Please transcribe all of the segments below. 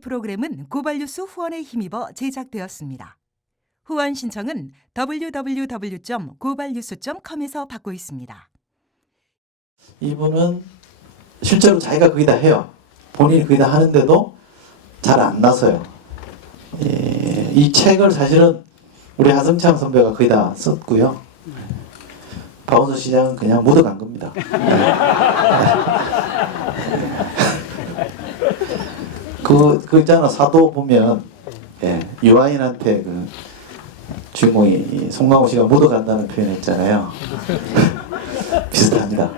프로그램은 고발뉴스 후원에 힘입어 제작되었습니다. 후원 신청은 www.gobalnews.com에서 받고 있습니다. 이분은 실제로 자기가 거의 다 해요. 본인이 거의 다 하는데도 잘 안 나서요. 이 책을 사실은 우리 하승창 선배가 거의 다 썼고요. 박원순 시장은 그냥 묻어간 겁니다. 그 있잖아, 사도 보면 유아인한테 그 주인공이 송강호 씨가 묻어간다는 표현을 했잖아요. 비슷합니다.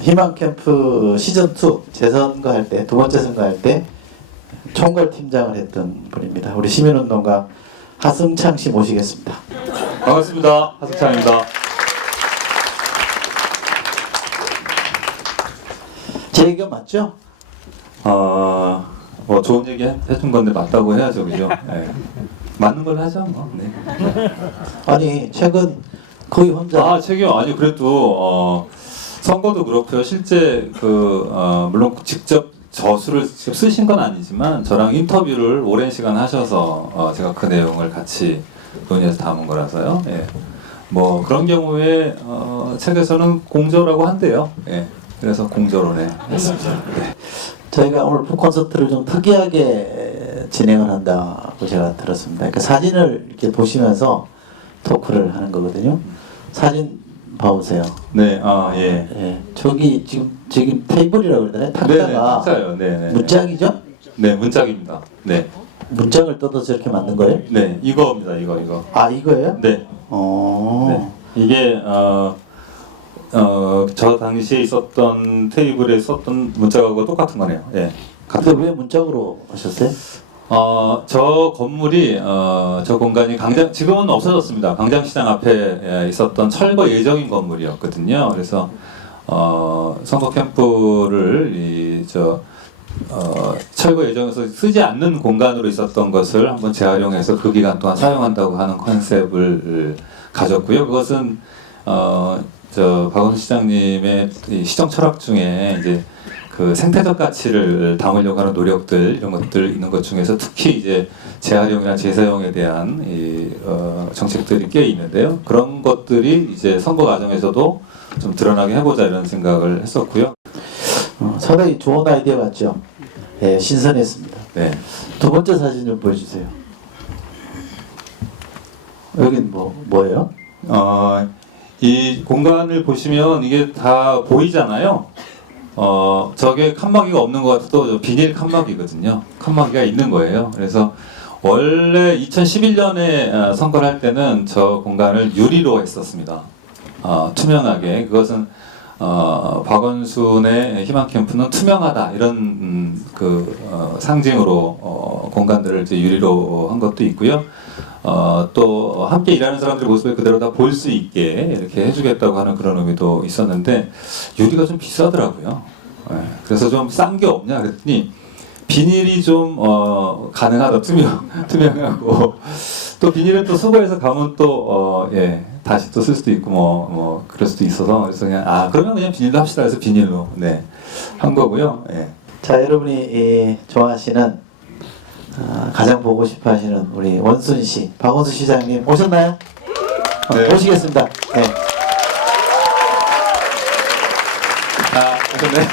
희망 캠프 시즌 2 재선거할 때, 두 번째 선거할 때 총괄 팀장을 했던 분입니다. 우리 시민운동가 하승창 씨 모시겠습니다. 반갑습니다. 하승창입니다. 제 의견 맞죠? 뭐 좋은 얘기 해준 건데 맞다고 해야죠, 그죠? 네. 맞는 걸로 하죠, 뭐. 네. 아니 최근 거의 혼자. 책이요. 아니 그래도 선거도 그렇고요. 실제 물론 직접 저수를 직접 쓰신 건 아니지만 저랑 인터뷰를 오랜 시간 하셔서 제가 그 내용을 같이 논의해서 담은 거라서요. 예. 뭐 그런 경우에 책에서는 공저라고 한대요. 예. 그래서 공저로 했습니다. 네. 저희가 오늘 북콘서트를 좀 특이하게 진행을 한다고 제가 들었습니다. 그러니까 사진을 이렇게 보시면서 토크를 하는 거거든요. 사진 봐보세요. 네, 예. 저기 지금 테이블이라고 그러잖아요. 탁자가 탁자요. 네. 문짝이죠? 네, 문짝입니다. 네. 문짝을 뜯어서 이렇게 만든 거예요? 네, 이거입니다. 이거. 아, 이거예요? 네. 네. 이게 저 당시에 있었던 테이블에 썼던 문짝하고 똑같은 거네요. 예. 근데 왜 문짝으로 하셨어요? 저 건물이 저 공간이 지금은 없어졌습니다. 광장시장 앞에 있었던 철거 예정인 건물이었거든요. 그래서 선거 캠프를 철거 예정에서 쓰지 않는 공간으로 있었던 것을 한번 재활용해서 그 기간 동안 사용한다고 하는 컨셉을 가졌고요. 그것은 박원순 시장님의 시정 철학 중에 이제 그 생태적 가치를 담으려고 하는 노력들 이런 것들 있는 것 중에서 특히 이제 재활용이나 재사용에 대한 정책들이 꽤 있는데요. 그런 것들이 이제 선거 과정에서도 좀 드러나게 해보자 이런 생각을 했었고요. 상당히 좋은 아이디어 같죠? 네, 신선했습니다. 네. 두 번째 사진 좀 보여주세요. 여긴 뭐예요? 이 공간을 보시면 이게 다 보이잖아요. 저게 칸막이가 없는 것 같아도 비닐 칸막이거든요. 칸막이가 있는 거예요. 그래서 원래 2011년에 선거를 할 때는 저 공간을 유리로 했었습니다. 투명하게. 그것은 박원순의 희망 캠프는 투명하다 이런 상징으로 공간들을 이제 유리로 한 것도 있고요. 또 함께 일하는 사람들의 모습을 그대로 다 볼 수 있게 이렇게 해주겠다고 하는 그런 의미도 있었는데 유리가 좀 비싸더라고요. 그래서 좀 싼 게 없냐 그랬더니 비닐이 좀 가능하다 투명하고 또 비닐은 또 수거해서 가면 또 다시 또 쓸 수도 있고 뭐 그럴 수도 있어서 그래서 그러면 그냥 비닐로 합시다 해서 비닐로 한 거고요. 자, 여러분이 좋아하시는 가장 보고 싶어 하시는 우리 원순 씨, 박원순 시장님 오셨나요? 네. 모시겠습니다. 네. 오셨네.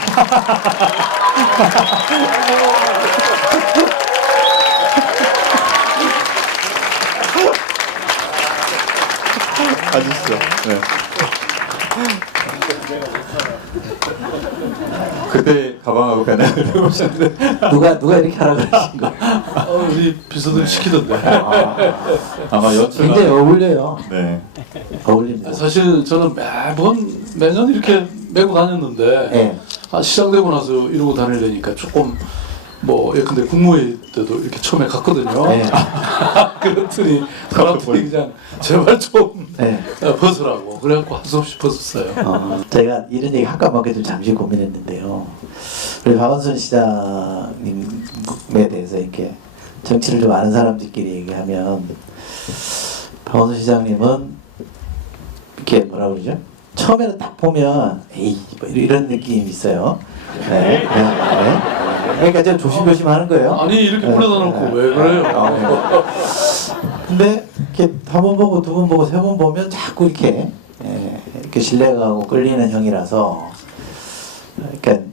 앉으시죠. 네. 그때 가방하고 배낭을 오셨는데 누가 이렇게 하라고 하신 거? 우리 비서들 시키던데. 아마 연출 굉장히 어울려요. 네. 어울립니다. 사실 저는 매년 이렇게 메고 다녔는데 네. 시장 되고 나서 이러고 다니려니까 조금 예컨대 국무회의 때도 이렇게 처음에 갔거든요. 네. 그랬더니 사람들이 그냥 제발 좀 네. 벗으라고 그래갖고 할 수 없이 벗었어요. 제가 이런 얘기 할까 말까 좀 잠시 고민했는데요. 우리 박원순 시장님에 대해서 이렇게 정치를 좀 아는 사람들끼리 얘기하면 박원순 시장님은 이렇게 뭐라 그러죠? 처음에는 딱 보면 에이 뭐 이런 느낌이 있어요. 네. 그러니까 제가 조심조심 하는 거예요. 아니 이렇게 불러다 놓고 왜 그래요? 근데 이렇게 한 번 보고 두 번 보고 세 번 보면 자꾸 이렇게 신뢰가 가고 끌리는 형이라서 그러니까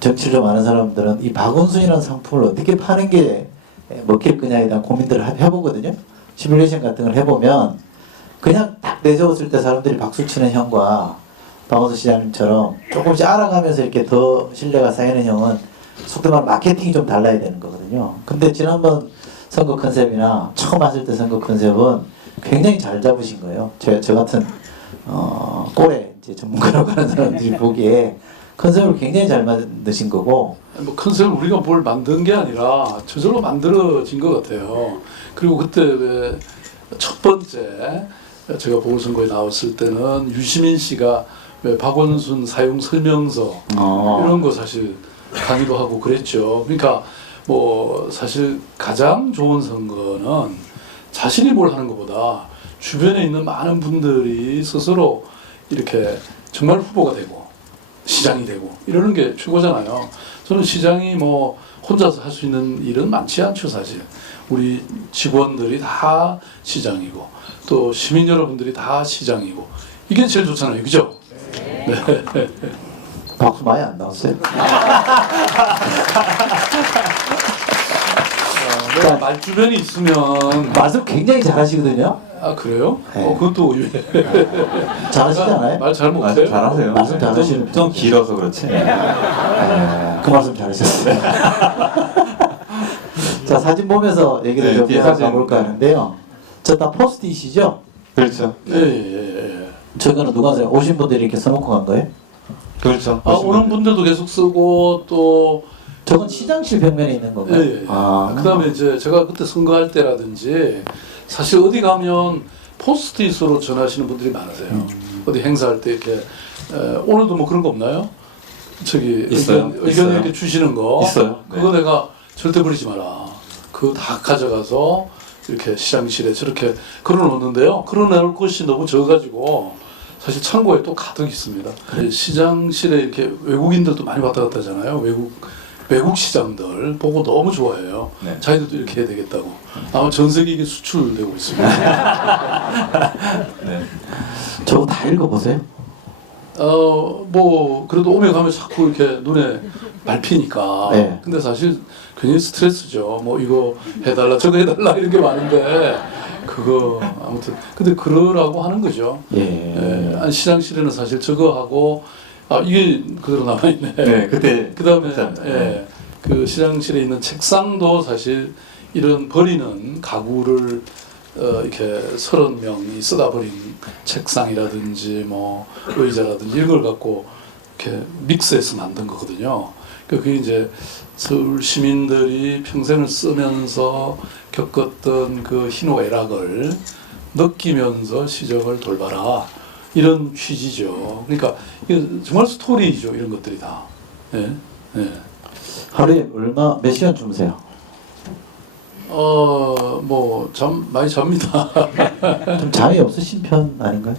정치를 좀 아는 사람들은 이 박원순이라는 상품을 어떻게 파는 게 먹힐 거냐에 대한 고민들을 해보거든요. 시뮬레이션 같은 걸 해보면 그냥 딱 내세웠을 때 사람들이 박수 치는 형과 박원순 시장님처럼 조금씩 알아가면서 이렇게 더 신뢰가 쌓이는 형은 속도 말하면 마케팅이 좀 달라야 되는 거거든요. 근데 지난번 선거 컨셉이나 처음 하실 때 선거 컨셉은 굉장히 잘 잡으신 거예요. 저 같은 꼴에 이제 전문가라고 하는 사람들이 보기에 컨셉을 굉장히 잘 만드신 거고. 뭐 컨셉을 우리가 뭘 만든 게 아니라 저절로 만들어진 것 같아요. 그리고 그때 왜 첫 번째 제가 보궐선거에 나왔을 때는 유시민 씨가 왜 박원순 사용 설명서 이런 거 사실 강의도 하고 그랬죠. 그러니까 뭐 사실 가장 좋은 선거는 자신이 뭘 하는 것보다 주변에 있는 많은 분들이 스스로 이렇게 정말 후보가 되고 시장이 되고 이러는 게 최고잖아요. 저는 시장이 뭐 혼자서 할 수 있는 일은 많지 않죠, 사실. 우리 직원들이 다 시장이고 또 시민 여러분들이 다 시장이고 이게 제일 좋잖아요, 그죠? 네. 박수 많이 안 나왔어요. 내가 말 주변이 있으면 말씀 굉장히 잘하시거든요. 아 그래요? 네. 그것도 의외. 잘하시잖아요. 말 잘 못해요? 잘하세요. 말씀 잘하시는 좀 길어서 그렇지. 그 말씀 잘하셨어요. 자, 사진 보면서 얘기를 네, 좀 뒤에 이어가 사진. 볼까 하는데요. 저 다 포스트잇이죠? 그렇죠. 예. 저거는 누가 써요? 오신 분들이 이렇게 써놓고 간 거예요? 그렇죠. 아 오는 분들도 계속 쓰고 또 저건 시장실 벽면에 있는 건가요? 예. 아, 그다음에 이제 제가 그때 선거할 때라든지 사실 어디 가면 포스트잇으로 전하시는 분들이 많으세요. 어디 행사할 때 이렇게 오늘도 뭐 그런 거 없나요? 저기 있어요. 의견 있어요. 이렇게 주시는 거 있어요. 그거 내가 절대 버리지 마라. 그거 다 가져가서 이렇게 시장실에 저렇게 걸어놓는데요. 걸어놓을 것이 너무 적어가지고 사실 창고에 또 가득 있습니다. 시장실에 이렇게 외국인들도 많이 왔다 갔다 하잖아요. 외국 시장들 보고 너무 좋아해요. 네. 자기들도 이렇게 해야 되겠다고. 아마 전 세계 이게 수출되고 있습니다. 네. 저거 다 읽어보세요. 뭐 그래도 오며 가며 자꾸 이렇게 눈에 밟히니까. 네. 근데 사실 굉장히 스트레스죠. 뭐 이거 해달라 저거 해달라 이런 게 많은데 그거 아무튼 근데 그러라고 하는 거죠. 예. 아니, 시장실에는 사실 저거 하고 이게 그대로 남아 있네. 네, 그때 그다음에 그렇죠. 예, 그 시장실에 있는 책상도 사실 이런 버리는 가구를 이렇게 30명이 쓰다 버린 책상이라든지 뭐 의자라든지 이런 걸 갖고 이렇게 믹스해서 만든 거거든요. 그게 이제 서울 시민들이 평생을 쓰면서 겪었던 그 희노애락을 느끼면서 시정을 돌봐라 이런 취지죠. 그러니까 이게 정말 스토리죠. 이런 것들이 다. 예. 예. 하루에 몇 시간 주무세요? 뭐 많이 잡니다. 좀 잠이 없으신 편 아닌가요?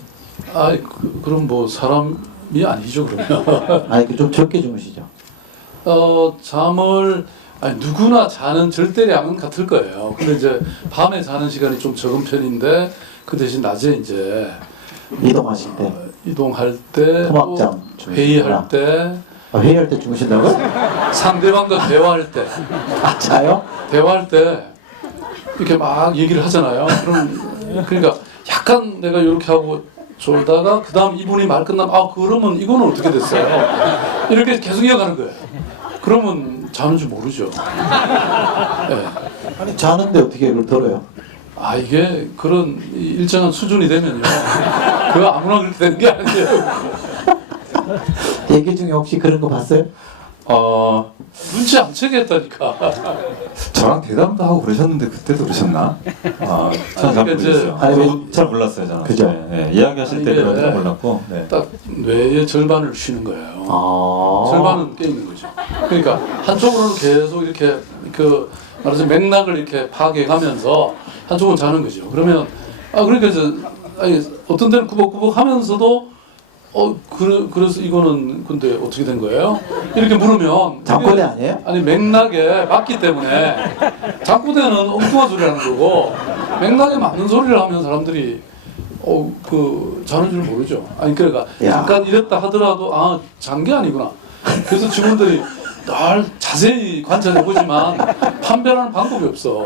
그럼 뭐 사람이 아니죠, 그러면. 아니, 좀 적게 주무시죠? 잠을 누구나 자는 절대량은 같을 거예요. 근데 이제 밤에 자는 시간이 좀 적은 편인데 그 대신 낮에 이제 이동하실 때. 이동할 때, 토막잠 또 회의할 때, 회의할 때 주무신다고요? 상대방과 대화할 때, 자요? 대화할 때 이렇게 막 얘기를 하잖아요. 그러니까 약간 내가 이렇게 하고 졸다가 그 다음 이분이 말 끝나면 그러면 이거는 어떻게 됐어요? 이렇게 계속 이어가는 거예요. 그러면 자는 줄 모르죠. 네. 아니, 자는데 어떻게 이걸 들어요? 이게 그런 일정한 수준이 되면요. 그거 아무나 그렇게 되는 게 아니에요. 얘기 중에 혹시 그런 거 봤어요? 눈치 안 채게 했다니까. 저랑 대담도 하고 그러셨는데 그때도 그러셨나? 저는 잘 그러니까 이제- 모르겠어요. 아니, 잘 몰랐어요, 저는. 그죠? 네, 네. 이야기하실 때 이게- 그런 줄 몰랐고. 네. 딱 뇌의 절반을 쉬는 거예요. 절반은 깨 있는 거죠. 그러니까 한쪽으로는 계속 이렇게 말하자면 맥락을 이렇게 파괴가면서 한쪽은 자는 거죠. 그러면 그러니까 이제 어떤 데는 꾸벅꾸벅 하면서도 그래서 이거는 근데 어떻게 된 거예요? 이렇게 물으면 장권대 이게- 아니에요? 아니 맥락에 맞기 때문에 장구대는 엉뚱한 소리 하는 거고 맥락에 맞는 소리를 하면 사람들이 자는 줄 모르죠. 아니 그러니까 야. 잠깐 이랬다 하더라도 잔 게 아니구나. 그래서 직원들이 날 자세히 관찰해 보지만 판별하는 방법이 없어.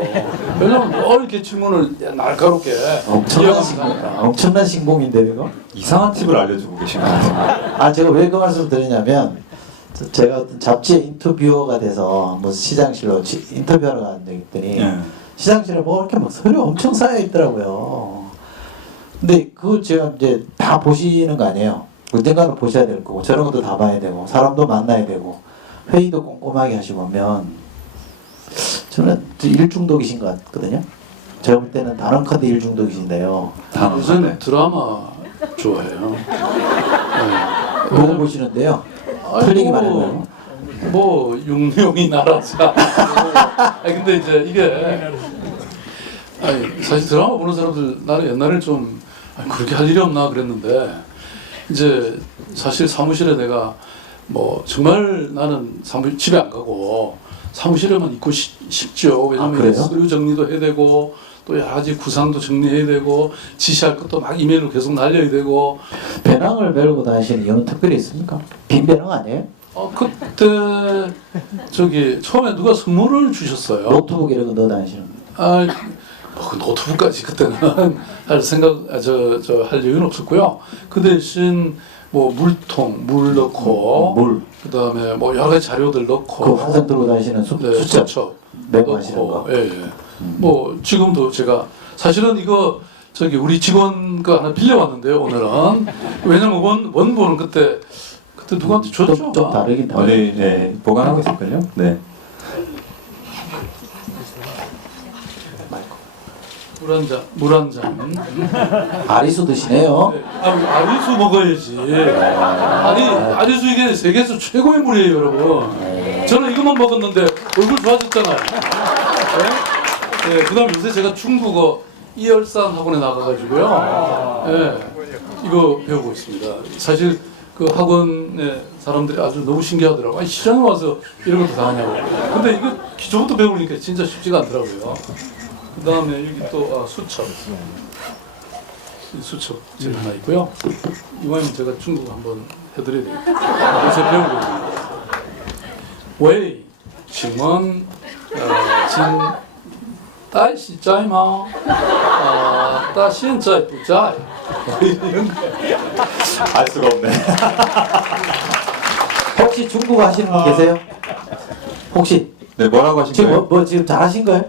왜냐면 이렇게 질문을 날카롭게 이어가면서 하니까. 엄청난 신공인데 이거. 이상한 팁을 알려주고 계신 것 같아요. 제가 왜 그 말씀을 드리냐면 제가 어떤 잡지에 인터뷰어가 돼서 뭐 시장실로 인터뷰하러 갔더니 예. 시장실에 뭐 이렇게 막 서류 엄청 쌓여 있더라고요. 근데 그거 제가 이제 다 보시는 거 아니에요. 언젠가는 보셔야 될 거고 저런 것도 다 봐야 되고 사람도 만나야 되고 회의도 꼼꼼하게 하시면 저는 일 중독이신 것 같거든요. 제가 볼 때는 단언카드 일 중독이신데요. 요새는 드라마 좋아해요. 네. 보고 보시는데요. 틀리기 마련이에요. 뭐 용명이 나라자. 근데 이제 이게 사실 드라마 보는 사람들 나는 옛날에 좀 그렇게 할 일이 없나 그랬는데 이제 사실 사무실에 내가 뭐 정말 나는 집에 안 가고 사무실에만 있고 싶죠. 왜냐면 그래요? 서류 정리도 해야 되고 또 여러 가지 구상도 정리해야 되고 지시할 것도 막 이메일로 계속 날려야 되고. 배낭을 메고 다니시는 이유는 특별히 있습니까? 빈 배낭 아니에요? 그때 처음에 누가 선물을 주셨어요. 노트북 이런 거 넣어 다니시는 거. 그 노트북까지 그때는 할 생각 할 여유는 없었고요. 그 대신 뭐 물통 물 넣고 물. 그다음에 뭐 여러 가지 자료들 그 넣고 항상 들고 다니시는 네, 수첩 메고 넣고, 하시는 거. 예. 뭐 지금도 제가 사실은 이거 우리 직원 거 하나 빌려왔는데요. 오늘은 왜냐면 원본은 그때 누구한테 줬죠? 좀 다르긴 다르. 어디 보관하고 있을걸요? 네. 물 한 잔. 아리수 드시네요. 아리수 먹어야지. 아리수 이게 세계에서 최고의 물이에요, 여러분. 저는 이것만 먹었는데 얼굴 좋아졌잖아요. 네? 그다음 요새 제가 중국어 이열산 학원에 나가가지고요. 이거 배우고 있습니다. 사실 그 학원에 사람들이 아주 너무 신기하더라고요. 시장에 와서 이런 것도 다 하냐고. 근데 이거 기초부터 배우니까 진짜 쉽지가 않더라고요. 그 다음에 여기 또 수첩. 수첩 제가 하나 있고요. 이왕이면 제가 중국어 한번 해드려야 되겠다. 요새 배우고 있습니다. 웨이, 징원, 진, 大喜在吗? 大现在不在. 이런 거. 알 수가 없네. 혹시 중국어 하시는 분 계세요? 혹시 네, 뭐라고 하신 지금 거예요? 뭐 지금 잘하신 거예요?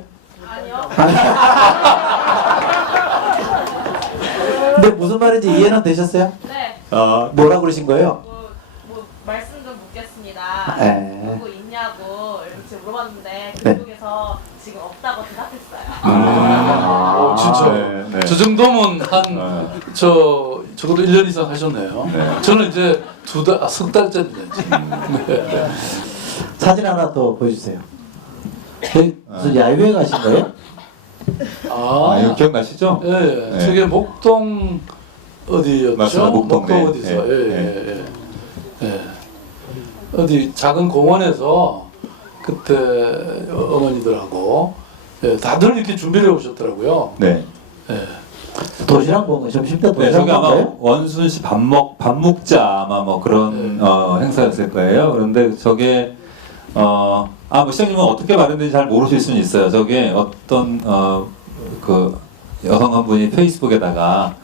근데 무슨 말인지 이해는 되셨어요? 네, 뭐라 그러신 거예요? 뭐 말씀 좀 묻겠습니다. 네. 누구 있냐고 이렇게 물어봤는데 네. 그쪽에서 지금 없다고 대답했어요. 진짜. 네. 저 정도면 적어도 1년 이상 하셨네요. 네. 저는 이제 석 달째인데. 네. 사진 하나 더 보여주세요. 무슨 야유회 가신 거예요? 이거 기억나시죠? 예, 네. 저게 목동 어디였죠? 맞습니다. 목동, 네. 어디서? 네. 예. 어디 작은 공원에서 그때 어머니들하고 다들 이렇게 준비를 해 오셨더라고요. 네. 예. 도시락 먹은 점심 때 네, 도시락 저기 아마 먹어요? 원순 씨 밥 먹자 아마 뭐 그런 행사였을 거예요. 그런데 저게 뭐 시장님은 어떻게 마련된지 잘 모르실 수는 있어요. 저게 어떤 그 여성 한 분이 페이스북에다가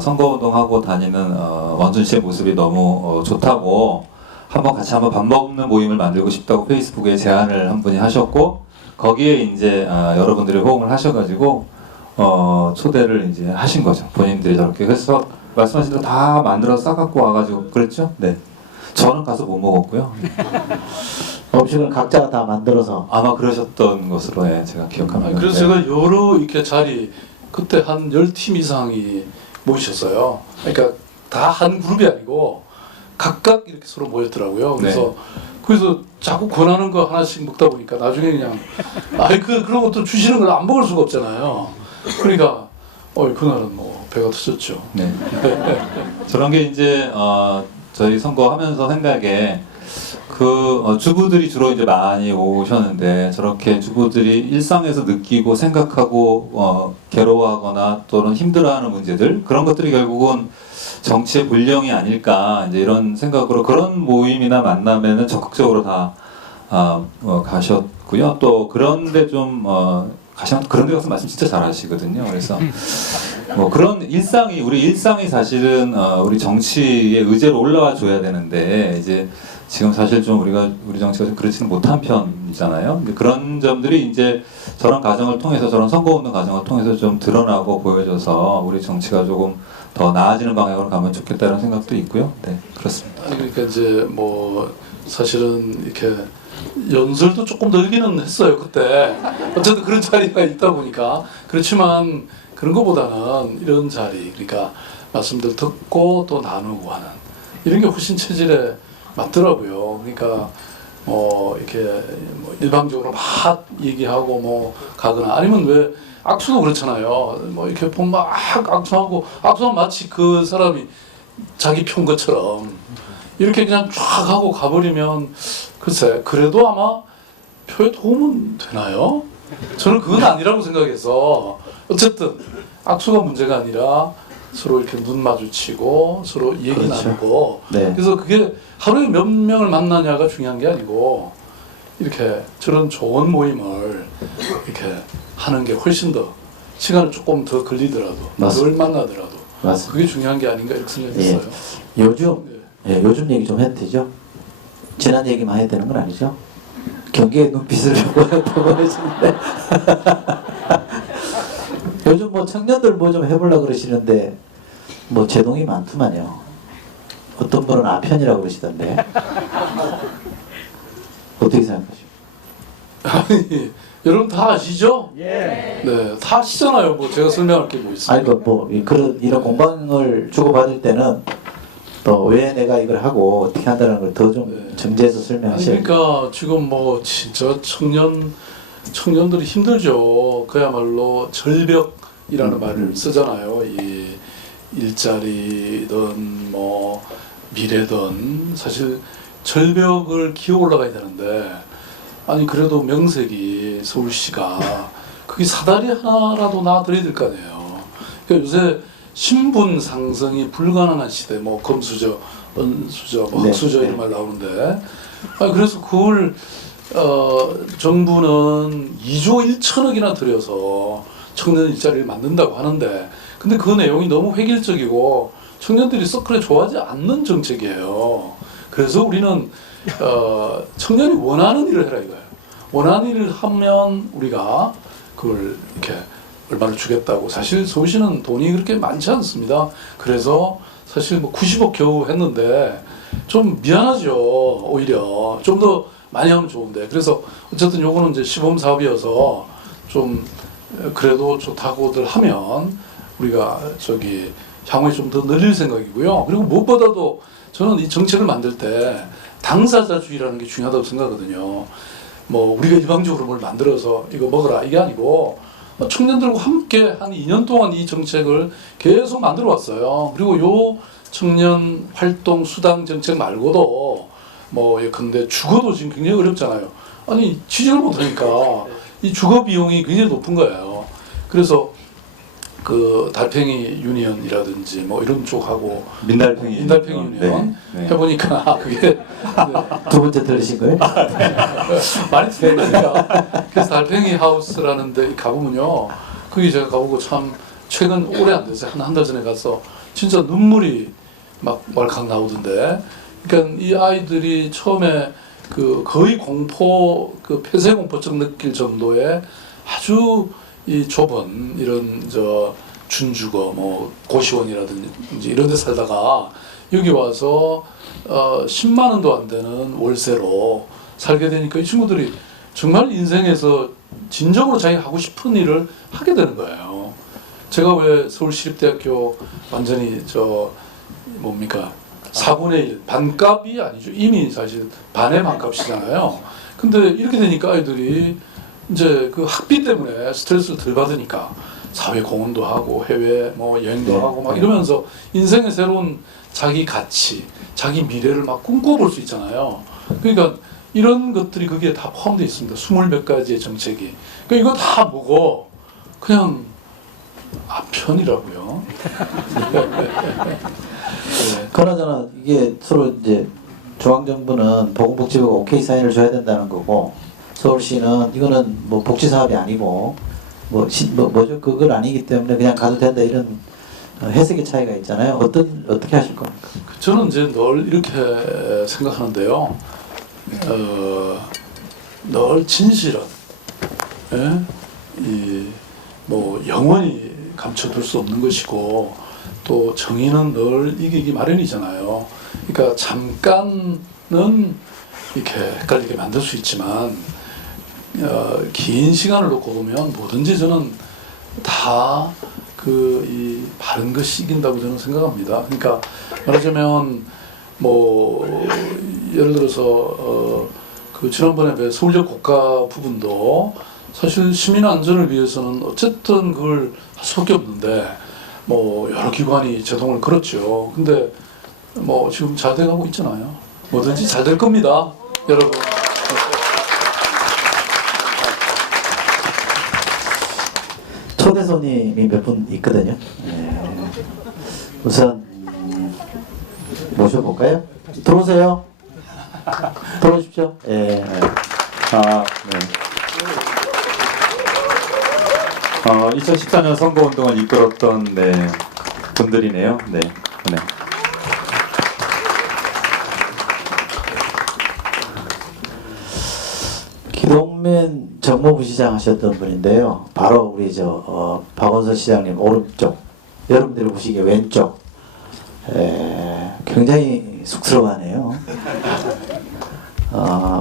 선거운동하고 다니는 원순 씨의 모습이 너무 좋다고 같이 한번 밥 먹는 모임을 만들고 싶다고 페이스북에 제안을 한 분이 하셨고 거기에 이제 여러분들이 호응을 하셔가지고 초대를 이제 하신 거죠. 본인들이 저렇게. 그래서 말씀하신 대로 다 만들어서 싸갖고 와가지고 그랬죠? 네. 저는 가서 못 먹었고요. 음식을 각자가 다 만들어서 아마 그러셨던 것으로 제가 기억합니다. 그래서 네. 제가 여러 이렇게 자리 그때 한 10팀 이상이 모이셨어요. 그러니까 다 한 그룹이 아니고 각각 이렇게 서로 모였더라고요. 그래서 자꾸 권하는 거 하나씩 먹다 보니까 나중에 그냥 그러고 또 주시는 걸 안 먹을 수가 없잖아요. 그러니까 그날은 뭐 배가 터졌죠. 네. 저런 게 이제 저희 선거하면서 생각에 주부들이 주로 이제 많이 오셨는데 저렇게 주부들이 일상에서 느끼고 생각하고 괴로워하거나 또는 힘들어하는 문제들 그런 것들이 결국은 정치의 본령이 아닐까 이제 이런 생각으로 그런 모임이나 만남에는 적극적으로 다 가셨고요. 또 그런데 좀 가시면 그런 데 가서 말씀 진짜 잘하시거든요. 그래서 뭐 그런 우리 일상이 사실은 우리 정치의 의제로 올라와 줘야 되는데 이제 지금 사실 좀 우리 정치가 좀 그렇지는 못한 편이잖아요. 근데 그런 점들이 이제 저런 과정을 통해서 저런 선거운동 과정을 통해서 좀 드러나고 보여져서 우리 정치가 조금 더 나아지는 방향으로 가면 좋겠다는 생각도 있고요. 네, 그렇습니다. 아니 그러니까 이제 뭐 사실은 이렇게 연설도 조금 늘기는 했어요 그때. 어쨌든 그런 자리가 있다 보니까 그렇지만 그런 것보다는 이런 자리 그러니까 말씀들 듣고 또 나누고 하는 이런 게 훨씬 체질에 맞더라고요. 그러니까 이렇게 뭐 일방적으로 막 얘기하고 뭐 가거나 아니면 왜 악수도 그렇잖아요. 뭐 이렇게 보면 막 악수하면 마치 그 사람이 자기 편 것처럼 이렇게 그냥 쫙 하고 가버리면 글쎄 그래도 아마 표에 도움은 되나요? 저는 그건 아니라고 생각해서 어쨌든 악수가 문제가 아니라 서로 이렇게 눈 마주치고 서로 얘기 그렇죠. 나누고 네. 그래서 그게 하루에 몇 명을 만나냐가 중요한 게 아니고 이렇게 저런 좋은 모임을 이렇게 하는 게 훨씬 더 시간을 조금 더 걸리더라도 덜 만나더라도 맞습니다. 그게 중요한 게 아닌가 이렇게 생각했어요. 요즘 얘기 좀 해도 되죠? 지난 얘기만 해야 되는 건 아니죠? 경기의 눈빛을 보내시는데 요즘 뭐 청년들 뭐 좀 해보려고 그러시는데 뭐 제동이 많더만요. 어떤 분은 아편이라고 그러시던데 어떻게 생각하십니까? 아니 여러분 다 아시죠? 네, 다 아시잖아요. 뭐 제가 설명할 게 뭐 있어요? 아니 뭐 이런 공방을 주고받을 때는 또 왜 내가 이걸 하고 어떻게 한다는 걸 더 좀 네. 정제해서 아니 설명하셔야 돼요. 그러니까 지금 뭐 진짜 청년들이 힘들죠. 그야말로 절벽이라는 말을 쓰잖아요. 이 일자리든 뭐 미래든 사실 절벽을 기어 올라가야 되는데 아니 그래도 명색이 서울시가 그게 사다리 하나라도 놔드려야 될 거 아니에요. 그러니까 요새 신분 상승이 불가능한 시대, 뭐 금수저, 은수저, 뭐 네, 흑수저 네. 이런 말 나오는데, 아니 그래서 그걸 정부는 2조 1천억이나 들여서 청년 일자리를 만든다고 하는데, 근데 그 내용이 너무 획일적이고 청년들이 썩 좋아하지 않는 정책이에요. 그래서 우리는 청년이 원하는 일을 해라 이거예요. 원하는 일을 하면 우리가 그걸 이렇게 얼마를 주겠다고. 사실 서울시는 돈이 그렇게 많지 않습니다. 그래서 사실 뭐 90억 겨우 했는데 좀 미안하죠. 오히려 좀 더 많이 하면 좋은데. 그래서 어쨌든 요거는 이제 시범 사업이어서 좀 그래도 좋다고들 하면 우리가 향후에 좀 더 늘릴 생각이고요. 그리고 무엇보다도 저는 이 정책을 만들 때 당사자주의라는 게 중요하다고 생각하거든요. 뭐 우리가 일방적으로 뭘 만들어서 이거 먹어라 이게 아니고 청년들과 함께 한 2년 동안 이 정책을 계속 만들어 왔어요. 그리고 요 청년 활동 수당 정책 말고도 뭐 예컨대 주거도 지금 굉장히 어렵잖아요. 아니 취직을 못하니까 이 주거 비용이 굉장히 높은 거예요. 그래서 그 달팽이 유니언이라든지 뭐 이런 쪽하고 민달팽이 유니언 네. 해보니까 그게 두 번째 들으신 거예요? 많이 틀리니까 그래서 달팽이 하우스라는 데 가보면요 거기 제가 가보고 참 최근 오래 안 됐어요. 한 달 전에 가서 진짜 눈물이 막 왈칵 나오던데 그러니까 이 아이들이 처음에 그 거의 그 폐쇄 공포증 느낄 정도의 아주 이 좁은 이런 준주거 뭐 고시원이라든지 이런 데 살다가 여기 와서 10만 원도 안 되는 월세로 살게 되니까 이 친구들이 정말 인생에서 진정으로 자기가 하고 싶은 일을 하게 되는 거예요. 제가 왜 서울시립대학교 완전히 4분의 1 반값이 아니죠. 이미 사실 반의 반값이잖아요. 근데 이렇게 되니까 아이들이 이제 그 학비 때문에 스트레스를 덜 받으니까 사회 공헌도 하고 해외 뭐 여행도 네. 하고 막 이러면서 인생의 새로운 자기 가치, 자기 미래를 막 꿈꿔볼 수 있잖아요. 그러니까 이런 것들이 거기에 다 포함되어 있습니다. 20몇 가지의 정책이. 그러니까 이거 다 보고 그냥 편이라고요. 네. 그나저나 이게 서로 이제 중앙정부는 보건복지부가 오케이 사인을 줘야 된다는 거고 서울시는 이거는 뭐 복지 사업이 아니고 뭐죠 그건 아니기 때문에 그냥 가도 된다 이런 해석의 차이가 있잖아요. 어떻게 하실 겁니까? 저는 이제 늘 이렇게 생각하는데요. 늘 진실은 뭐 영원히 감춰둘 수 없는 것이고 또 정의는 늘 이기기 마련이잖아요. 그러니까 잠깐은 이렇게 헷갈리게 만들 수 있지만 긴 시간을 놓고 보면 뭐든지 저는 다 이 바른 것이 이긴다고 저는 생각합니다. 그러니까 말하자면 뭐 예를 들어서 그 지난번에 그 서울역 고가 부분도 사실 시민 안전을 위해서는 어쨌든 그걸 할 수밖에 없는데 뭐 여러 기관이 제동을 걸었죠. 근데 뭐 지금 잘 돼가고 있잖아요. 뭐든지 잘 될 겁니다, 여러분. 초대 손님이 몇 분 있거든요. 우선 모셔볼까요? 들어오세요. 들어오십시오. 네. 2014년 선거운동을 이끌었던 분들이네요. 네. 기동민 정무부시장 하셨던 분인데요. 바로 우리 박원순 시장님 오른쪽, 여러분들이 보시기에 왼쪽. 굉장히 쑥스러워하네요.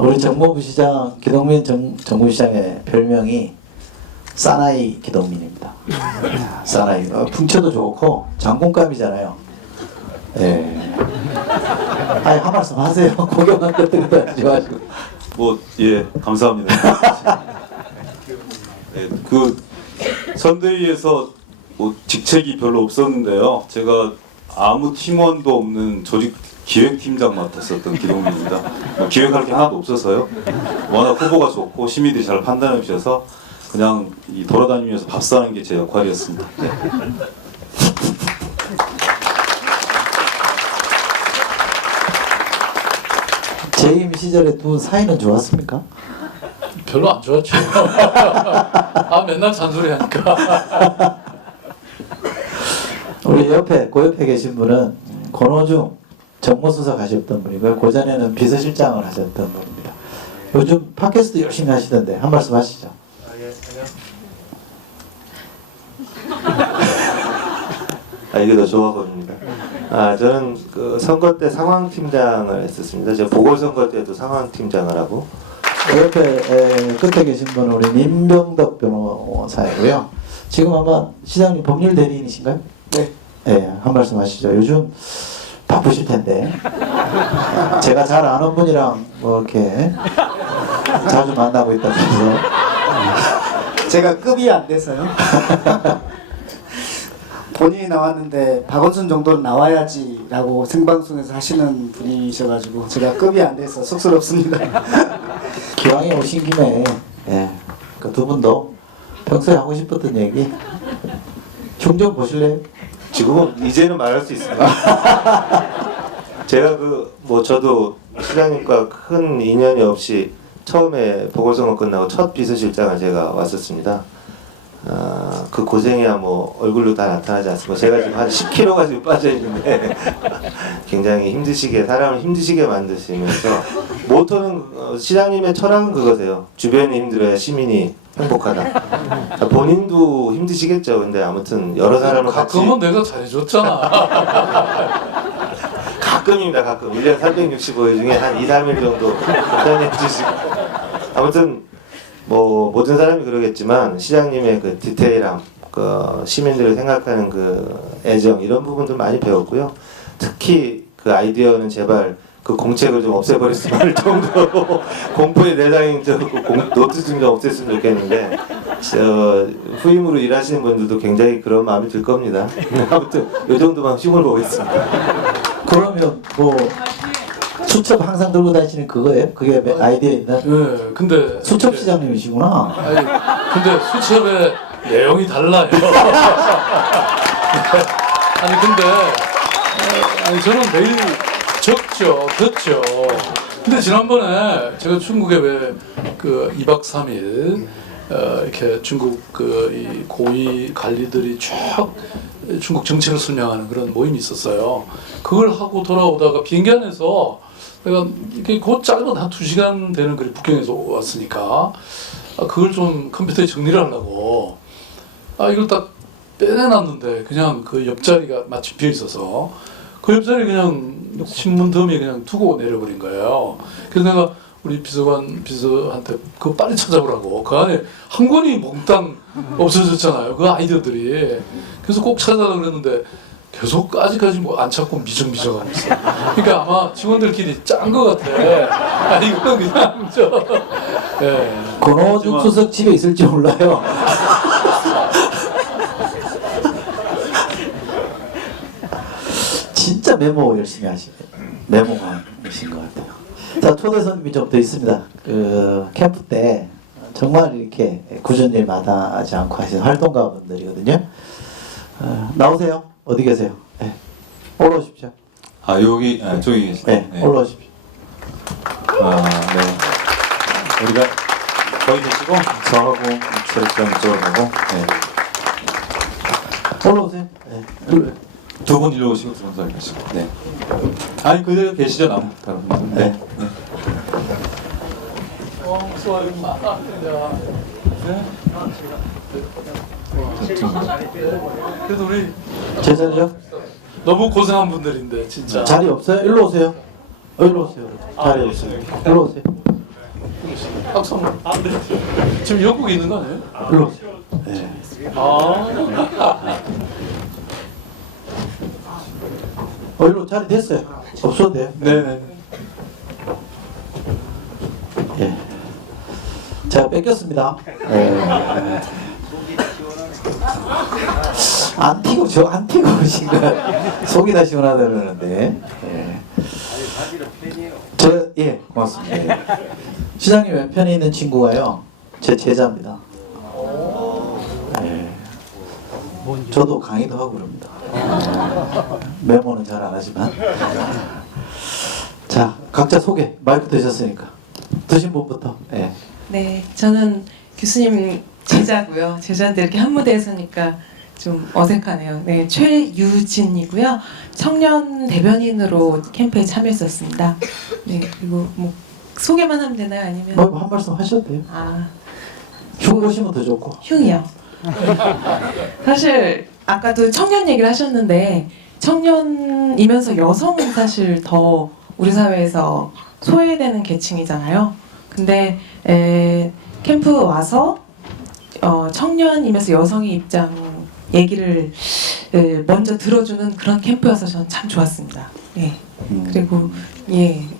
우리 정무부시장 기동민 정무부시장의 별명이 사나이 기동민입니다. 사나이. 풍채도 좋고 장군감이잖아요. 아니 한 말씀 하세요. 고경한 것들 하지 마시고. 감사합니다. 네, 그 선대위에서 직책이 별로 없었는데요. 제가 아무 팀원도 없는 조직 기획팀장 맡았었던 기동민입니다. 기획할 게 하나도 없어서요. 워낙 후보가 좋고 시민들이 잘 판단해 주셔서 그냥 돌아다니면서 밥 사는 게 제 역할이었습니다. 네. 재임 시절에 두 분 사이는 좋았습니까? 별로 안 좋았죠. 맨날 잔소리 하니까. 우리 그 옆에 계신 분은 권오중 정무수석 하셨던 분이고요. 그 전에는 비서실장을 하셨던 분입니다. 요즘 팟캐스트 열심히 하시던데 한 말씀 하시죠. 이게 더 좋아 보입니다. 저는 그 선거 때 상황팀장을 했었습니다. 제가 보궐선거 때도 상황팀장을 하고. 그 옆에 끝에 계신 분은 우리 민병덕 변호사이고요. 지금 아마 시장님 법률 대리인이신가요? 네. 한 말씀 하시죠. 요즘 바쁘실 텐데. 제가 잘 아는 분이랑 뭐 이렇게 자주 만나고 있다면서. 제가 급이 안 돼서요. 본인이 나왔는데 박원순 정도는 나와야지라고 생방송에서 하시는 분이셔가지고 제가 급이 안 돼서 쑥스럽습니다. 기왕에 오신 김에 그 두 분도 평소에 하고 싶었던 얘기 흉좀 보실래요? 지금은 이제는 말할 수 있습니다. 제가 저도 시장님과 큰 인연이 없이 처음에 보궐선거 끝나고 첫 비서실장을 제가 왔었습니다. 그 고생이야 뭐 얼굴로 다 나타나지 않습니까? 제가 지금 한 10kg가 지금 빠져 있는데 굉장히 사람을 힘드시게 만드시면서 모토는 시장님의 철학은 그거세요. 주변이 힘들어야 시민이 행복하다. 본인도 힘드시겠죠. 근데 아무튼 여러 사람을 같이 가끔은 내가 잘해줬잖아. 가끔입니다. 가끔 1년 365일 중에 한 2, 3일 정도 편해 주시고 아무튼 뭐 모든 사람이 그러겠지만 시장님의 그 디테일함, 그 시민들을 생각하는 그 애정 이런 부분들 많이 배웠고요. 특히 그 아이디어는 제발 그 공책을 좀 없애버렸으면 할 정도로 공포의 대상인 노트 좀 없앴으면 좋겠는데 후임으로 일하시는 분들도 굉장히 그런 마음이 들 겁니다. 아무튼 이 정도만 흉을 보겠습니다. 그러면 뭐 수첩 항상 들고 다니시는 그거예요? 그게 아이디어 있나? 네, 근데 수첩 시장님이시구나. 아니, 근데 수첩의 내용이 달라요. 아니 근데 아니 저는 매일 듣죠. 근데 지난번에 제가 중국에 왜 그 2박 3일 이렇게 중국 그 이 고위 관리들이 쭉 중국 정책을 설명하는 그런 모임이 있었어요. 그걸 하고 돌아오다가 비행기 안에서 내가 이게 곧 짧은 한 2시간 되는 거리 북경에서 왔으니까 그걸 좀 컴퓨터에 정리를 하려고 이걸 딱 빼내놨는데 그냥 그 옆자리가 마침 비어 있어서 그 옆자리 그냥 신문 더미에 그냥 두고 내려버린 거예요. 그래서 내가 우리 비서한테 그거 빨리 찾아오라고. 그 안에 한 권이 몽땅 없어졌잖아요. 그 아이디어들이. 그래서 꼭 찾아라 그랬는데 계속 아직까지 뭐 안 찾고 미적미적하고 있어. 그러니까 아마 직원들끼리 짠 것 같아. 이거 그냥 예. 권오중 수석 집에 있을지 몰라요. 진짜 메모 열심히 메모가신 것 같아요. 자, 초대 손님이 좀 더 있습니다. 그 캠프 때 정말 이렇게 굳은 일 마다하지 않고 하시는 활동가분들이거든요. 나오세요. 어디 계세요? 네. 올라오십시오. 여기 저기 계시네. 네, 올라오십시오. 네. 우리가 거기 계시고 저하고 이철장 이쪽으로 가고 올라오세요. 네. 두 분 일로 오시고 두 분 저기 가시고. 네. 아니 그대로 계시죠 나무. 네. 수고하셨 그래도 우리 제자리요? 너무 고생한 분들인데 진짜. 자리 없어요? 일로 오세요. 일로 오세요. 자리 없어요. 일로 오세요. 박수 한번. 지금 영국에 있는 거 아니에요? 일로 오세요. 네. 일로 자리 됐어요. 없어도 돼요. 네네. 예. 제가 뺏겼습니다. 네. 안 튀고 오신 거 속이 다 시원하다 그러는데. 예, 고맙습니다. 예. 시장님 왼편에 있는 친구가요, 제 제자입니다. 예. 저도 강의도 하고 그럽니다. 메모는 잘 안 하지만. 자, 각자 소개. 마이크 드셨으니까. 드신 분부터. 예. 네, 저는 교수님 제자고요. 제자인데 이렇게 한 무대에 서니까 좀 어색하네요. 네, 최유진이고요. 청년 대변인으로 캠프에 참여했었습니다. 네, 그리고 뭐 소개만 하면 되나요? 아니면 뭐 한 말씀 하셔도 돼요. 흉 보시면 더 좋고. 흉이요. 사실 아까도 청년 얘기를 하셨는데 청년이면서 여성은 사실 더 우리 사회에서 소외되는 계층이잖아요. 근데 캠프 와서 청년이면서 여성의 입장 얘기를 먼저 들어주는 그런 캠프여서 저는 참 좋았습니다. 예. 그리고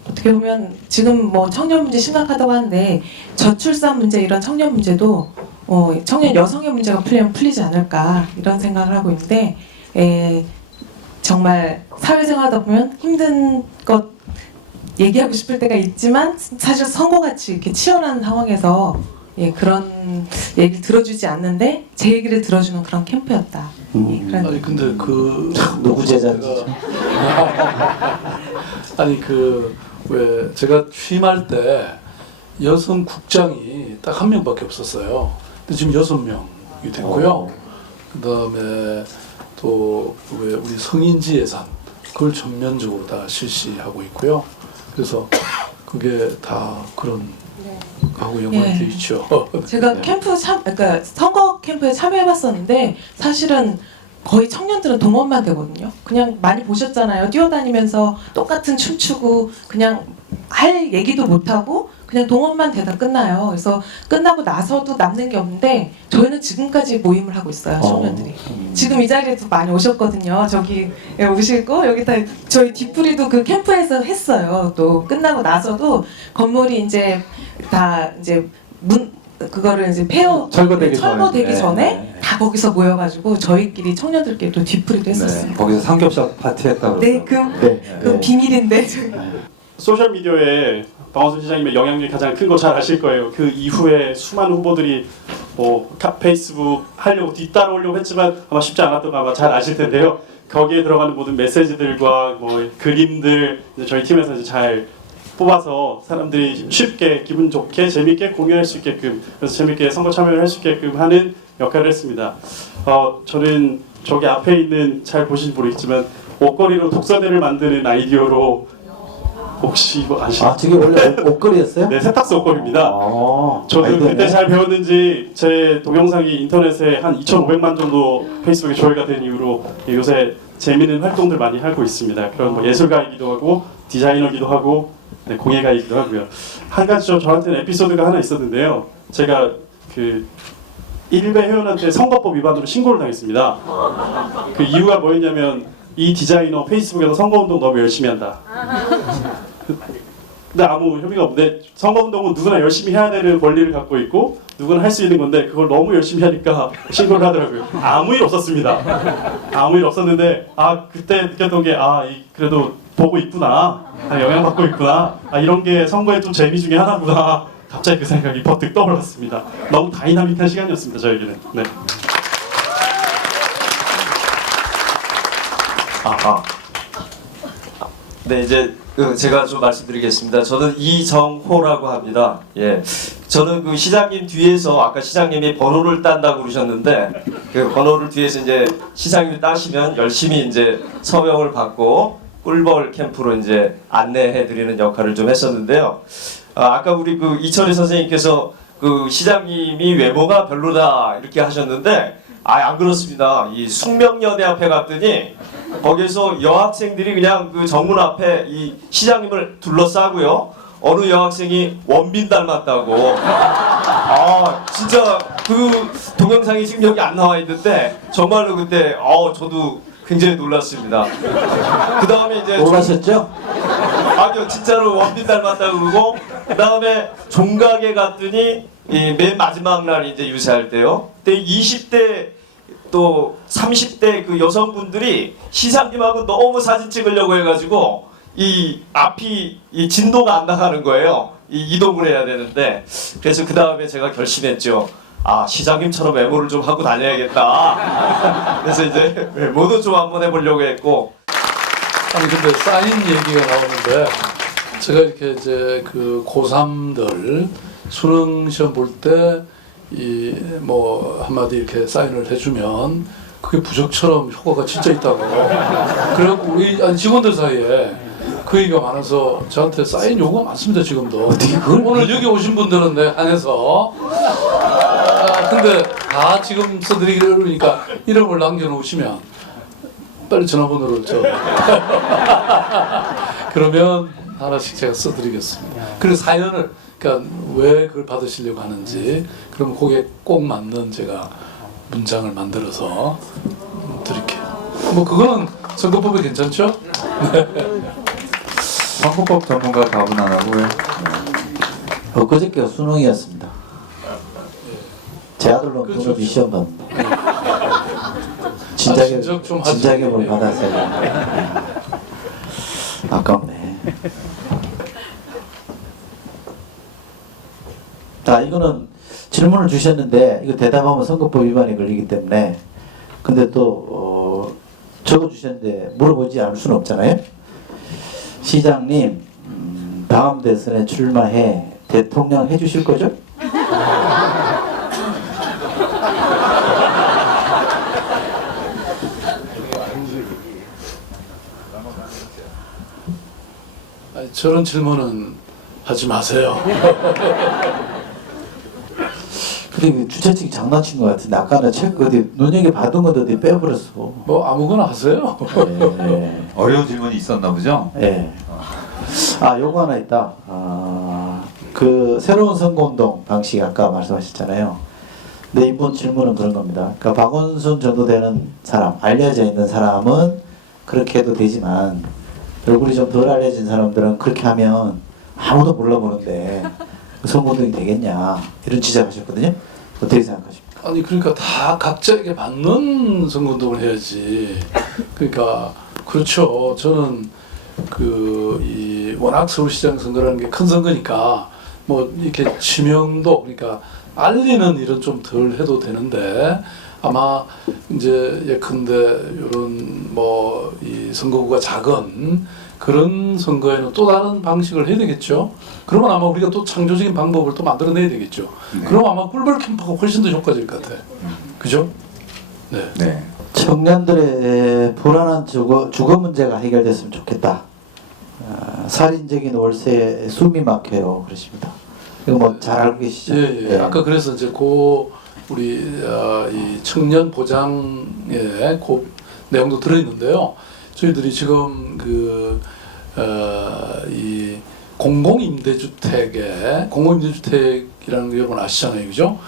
어떻게 보면 지금 뭐 청년 문제 심각하다고 하는데 저출산 문제 이런 청년 문제도 청년 여성의 문제가 풀리면 풀리지 않을까 이런 생각을 하고 있는데 정말 사회생활하다 보면 힘든 것 얘기하고 싶을 때가 있지만 사실 선거같이 이렇게 치열한 상황에서 그런 얘기를 들어주지 않는데 제 얘기를 들어주는 그런 캠프였다. 그런 아니 근데 그 누구 제자인지. 아니 그 왜 제가 취임할 때 여성 국장이 딱 한 명밖에 없었어요. 근데 지금 6명이 됐고요. 그다음에 또 왜 우리 성인지 예산 그걸 전면적으로 다 실시하고 있고요. 그래서 그게 다 그런 하고 연관이 돼 있죠. 제가 캠프 그러니까 선거 캠프에 참여해봤었는데 사실은 거의 청년들은 동원만 되거든요. 그냥 많이 보셨잖아요. 뛰어다니면서 똑같은 춤추고 그냥 할 얘기도 못하고 그냥 그냥 동원만 되다 끝나요. 그래서 끝나고 나서도 남는 게 없는데 저희는 지금까지 모임을 하고 있어요, 청년들이. 지금 이 자리에도 많이 오셨거든요. 저기 오시고 여기 다 저희 뒤풀이도 그 캠프에서 했어요. 또 끝나고 나서도 건물이 이제 다 이제 그거를 이제 철거되기 전에 네. 다 거기서 모여가지고 저희끼리 청년들끼리 또 뒤풀이도 했었어요. 네, 거기서 삼겹살 파티 했다고. 네, 그 비밀인데. 소셜 미디어에 박원순 시장님의 영향력이 가장 큰 거 잘 아실 거예요. 그 이후에 수많은 후보들이 뭐 페이스북 하려고 뒤따라오려고 했지만 아마 쉽지 않았던 거 아마 잘 아실 텐데요. 거기에 들어가는 모든 메시지들과 뭐 그림들 이제 저희 팀에서 이제 잘 뽑아서 사람들이 쉽게 기분 좋게 재밌게 공유할 수 있게끔, 그래서 재밌게 선거 참여를 할 수 있게끔 하는 역할을 했습니다. 저는 저기 앞에 있는, 잘 보시지 모르겠지만 옷걸이로 독서대를 만드는 아이디어로, 혹시 이거 아시나요? 아, 저게 원래 옷걸이였어요? 네, 세탁소 옷걸이입니다. 저도 아이디어네. 그때 잘 배웠는지 제 동영상이 인터넷에 한 2,500만 정도 페이스북에 조회가 된 이후로 요새 재미있는 활동들 많이 하고 있습니다. 그런 뭐 예술가이기도 하고 디자이너기도 하고 네, 공예가이기도 하고요. 한 가지 저한테는 에피소드가 하나 있었는데요. 제가 그 일베 회원한테 선거법 위반으로 신고를 당했습니다. 그 이유가 뭐였냐면 이 디자이너 페이스북에서 선거운동 너무 열심히 한다. 근데 아무 혐의가 없는데 선거운동은 누구나 열심히 해야 되는 권리를 갖고 있고 누구나 할 수 있는 건데 그걸 너무 열심히 하니까 신고를 하더라고요. 아무 일 없었습니다. 아무 일 없었는데 그때 느꼈던 게 그래도 보고 있구나. 영향받고 있구나. 이런 게 선거의 좀 재미 중에 하나구나. 갑자기 그 생각이 버뜩 떠올랐습니다. 너무 다이나믹한 시간이었습니다. 저에게는. 네. 네, 이제 제가 좀 말씀드리겠습니다. 저는 이정호라고 합니다. 예, 저는 그 시장님 뒤에서 아까 시장님이 번호를 딴다고 그러셨는데 그 번호를 뒤에서 이제 시장님이 따시면 열심히 이제 서명을 받고 꿀벌 캠프로 이제 안내해드리는 역할을 좀 했었는데요. 아까 우리 그 이철희 선생님께서 그 시장님이 외모가 별로다 이렇게 하셨는데 안 그렇습니다. 이 숙명여대 앞에 갔더니 거기서 여학생들이 그냥 그 정문 앞에 이 시장님을 둘러싸고요. 어느 여학생이 원빈 닮았다고. 진짜 그 동영상이 지금 여기 안 나와 있는데 정말로 그때 저도 굉장히 놀랐습니다. 그 다음에 이제 놀라셨죠? 아니요, 진짜로 원빈 닮았다고 그러고 그 다음에 종각에 갔더니 맨 마지막 날 이제 유세할 때요. 그때 20대 또 30대 그 여성분들이 시장님하고 너무 사진 찍으려고 해가지고 이 앞이 이 진도가 안 나가는 거예요. 이동을 해야 되는데 그래서 그 다음에 제가 결심했죠. 시장님처럼 외모를 좀 하고 다녀야겠다. 그래서 이제 외모도 좀 한번 해보려고 했고. 아니 근데 사인 얘기가 나오는데 제가 이렇게 이제 그 고3들 수능 시험 볼 때 뭐 한마디 이렇게 사인을 해주면 그게 부적처럼 효과가 진짜 있다고. 그래갖고 우리 직원들 사이에 그 얘기가 많아서 저한테 사인 요구가 많습니다 지금도. 오늘 여기 오신 분들은 내 한해서. 근데 다 지금 써드리기로 그러니까 이름을 남겨놓으시면 빨리 전화번호를 그러면 하나씩 제가 써드리겠습니다. 그리고 사연을 그러니까 왜 그걸 받으시려고 하는지 그럼 거기에 꼭 맞는 제가 문장을 만들어서 드릴게요. 뭐 그거는 선거법에 괜찮죠? 네. 선거법 전문가 답은 안 하고요. 엊그저께가 수능이었습니다. 제 아들로 그렇죠. 오늘 시험 봤는데 진작에 받았어요. 아깝네. 자, 이거는 질문을 주셨는데 이거 대답하면 선거법 위반이 걸리기 때문에 근데 또 적어 주셨는데 물어보지 않을 수는 없잖아요. 시장님 다음 대선에 출마해 대통령 해주실 거죠? 저런 질문은 하지 마세요. 근데 주최 측이 장난친 것 같은데 아까는 책 어디 눈여겨 받은 것 어디 빼버렸어. 뭐 아무거나 하세요. 어려운 질문이 있었나 보죠? 예. 요거 하나 있다. 그 새로운 선거운동 방식 아까 말씀하셨잖아요. 근데 이번 질문은 그런 겁니다. 그러니까 박원순 정도 되는 사람, 알려져 있는 사람은 그렇게 해도 되지만 얼굴이 좀 덜 알려진 사람들은 그렇게 하면 아무도 몰라보는데 선거운동이 되겠냐 이런 지적하셨거든요. 어떻게 생각하십니까? 아니 그러니까 다 각자에게 맞는 선거운동을 해야지. 그러니까 그렇죠. 저는 이 워낙 서울시장 선거라는 게 큰 선거니까 뭐 이렇게 지명도 그러니까 알리는 일은 좀 덜 해도 되는데 아마 이제 예컨대 이런 뭐 이 선거구가 작은 그런 선거에는 또 다른 방식을 해야 되겠죠. 그러면 아마 우리가 또 창조적인 방법을 또 만들어내야 되겠죠. 그럼 아마 꿀벌 캠프가 훨씬 더 효과적일 것 같아요. 그죠? 네. 청년들의 불안한 주거 문제가 해결됐으면 좋겠다. 살인적인 월세에 숨이 막혀요. 그러십니다. 이거 뭐 잘 알고 계시죠? 예. 아까 그래서 이제 우리 이 청년 보장의 그 내용도 들어있는데요. 저희들이 지금 이 공공임대주택이라는 거 여러분 아시잖아요, 그죠?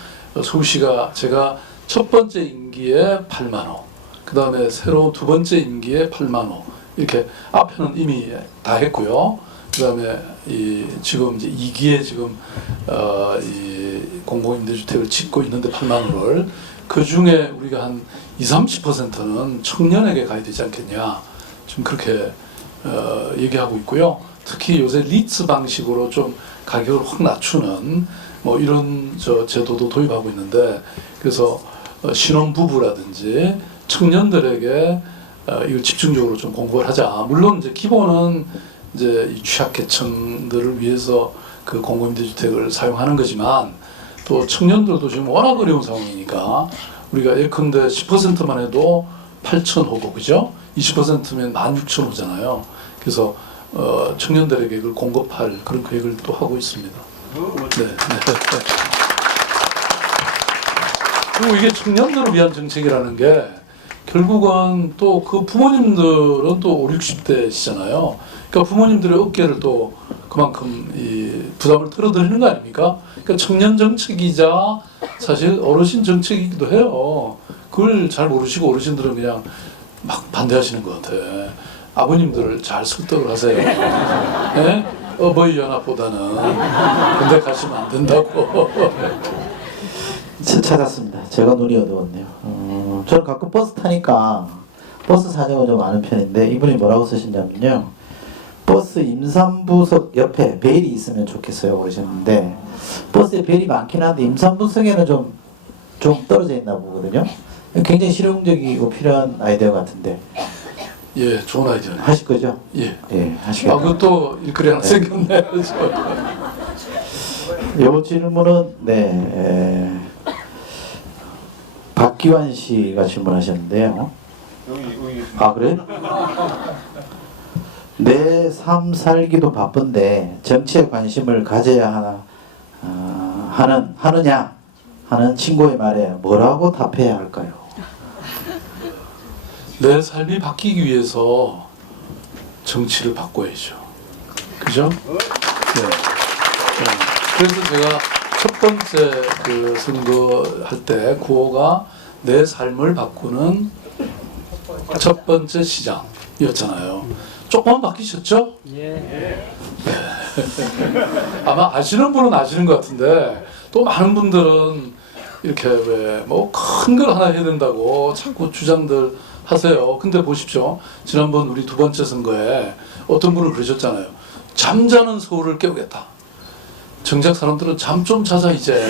서울시가 제가 첫 번째 임기에 8만 호, 그 다음에 새로운 두 번째 임기에 8만 호 이렇게 앞에는 이미 다 했고요. 그 다음에 지금 이제 2기에 지금 이 공공임대주택을 짓고 있는데 8만 호를 그 중에 우리가 한 20-30%는 청년에게 가야 되지 않겠냐 좀 그렇게 얘기하고 있고요. 특히 요새 리츠 방식으로 좀 가격을 확 낮추는 뭐 이런 제도도 도입하고 있는데 그래서 신혼부부라든지 청년들에게 이걸 집중적으로 좀 공급을 하자. 물론 이제 기본은 이제 이 취약계층들을 위해서 그 공공임대주택을 사용하는 거지만 또 청년들도 지금 워낙 어려운 상황이니까 우리가 예컨대 10%만 해도 8,000호고 그죠? 20%면 16,000호잖아요. 그래서 청년들에게 그걸 공급할 그런 계획을 또 하고 있습니다. 네. 그리고 이게 청년들을 위한 정책이라는 게 결국은 또 그 부모님들은 또 5, 60대시잖아요. 그러니까 부모님들의 어깨를 또 그만큼 이 부담을 덜어드리는 거 아닙니까? 그러니까 청년 정책이자 사실 어르신 정책이기도 해요. 그걸 잘 모르시고 어르신들은 그냥 막 반대하시는 것 같아. 아버님들을 잘 설득을 하세요. 네? 어버이 연합보다는 군대 가시면 안 된다고. 찾았습니다. 제가 눈이 어두웠네요. 저는 가끔 버스 타니까 버스 사정을 좀 아는 편인데 이분이 뭐라고 쓰신다면요. 버스 임산부석 옆에 벨이 있으면 좋겠어요 그러셨는데 버스에 벨이 많긴 한데 임산부석에는 좀 떨어져 있나 보거든요. 굉장히 실용적이고 필요한 아이디어 같은데. 예, 좋은 아이디어네. 하실 거죠? 예. 하시겠다. 그것도 일거리 하나 생겼네. 요 질문은 박기환 씨가 질문하셨는데요. 아 그래? 내 삶 살기도 바쁜데 정치에 관심을 가져야 하느냐 하는 친구의 말에 뭐라고 답해야 할까요? 내 삶이 바뀌기 위해서 정치를 바꿔야죠. 그죠? 네. 그래서 제가 첫 번째 그 선거할 때 구호가 내 삶을 바꾸는 첫 번째 시장이었잖아요. 조금만 바뀌셨죠? 네. 아마 아시는 분은 아시는 것 같은데 또 많은 분들은 이렇게 왜 뭐 큰 걸 하나 해야 된다고 자꾸 주장들 하세요. 근데 보십시오. 지난번 우리 두 번째 선거에 어떤 분은 그러셨잖아요. 잠자는 서울을 깨우겠다. 정작 사람들은 잠 좀 자자 이제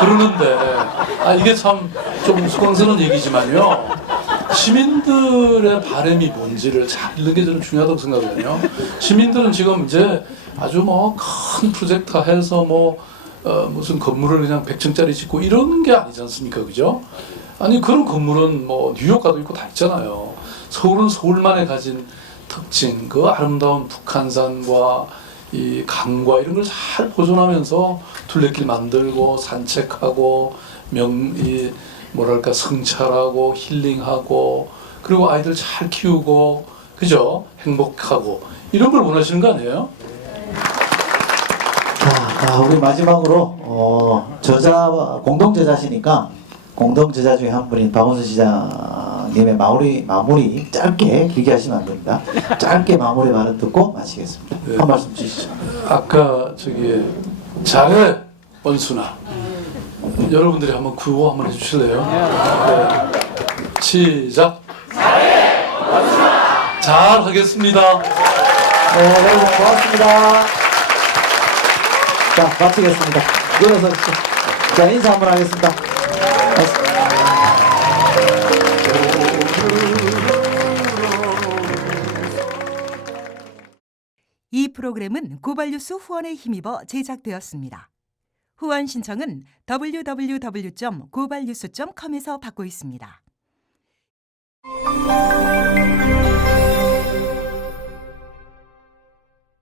그러는데 이게 참 좀 수강스러운 얘기지만요. 시민들의 바람이 뭔지를 잘 읽는 게 저는 중요하다고 생각하거든요. 시민들은 지금 이제 아주 뭐 큰 프로젝터 해서 무슨 건물을 그냥 100층짜리 짓고 이런 게 아니지 않습니까? 그죠? 아니 그런 건물은 뭐 뉴욕 가도 있고 다 있잖아요. 서울은 서울만에 가진 특징, 그 아름다운 북한산과 이 강과 이런 걸 잘 보존하면서 둘레길 만들고 산책하고 뭐랄까 성찰하고 힐링하고 그리고 아이들 잘 키우고 그죠? 행복하고 이런 걸 원하시는 거 아니에요? 자, 자, 우리 마지막으로 공동 제자시니까 공동 제자 중에 한 분인 박원순 시장님의 마무리 짧게 길게 하시면 안 됩니다. 짧게 마무리 말을 듣고 마치겠습니다. 네. 한 말씀 주시죠. 아까 저기 잘해 원순아. 여러분들이 한번 구호 한번 해주실래요? 네. 시작. 잘해 원순아. 잘 하겠습니다. 여러분 고맙습니다. 자, 마치겠습니다. 일어서시죠. 자, 인사 한번 하겠습니다. 이 프로그램은 고발뉴스 후원에 힘입어 제작되었습니다. 후원 신청은 www.gobalnews.com에서 받고 있습니다.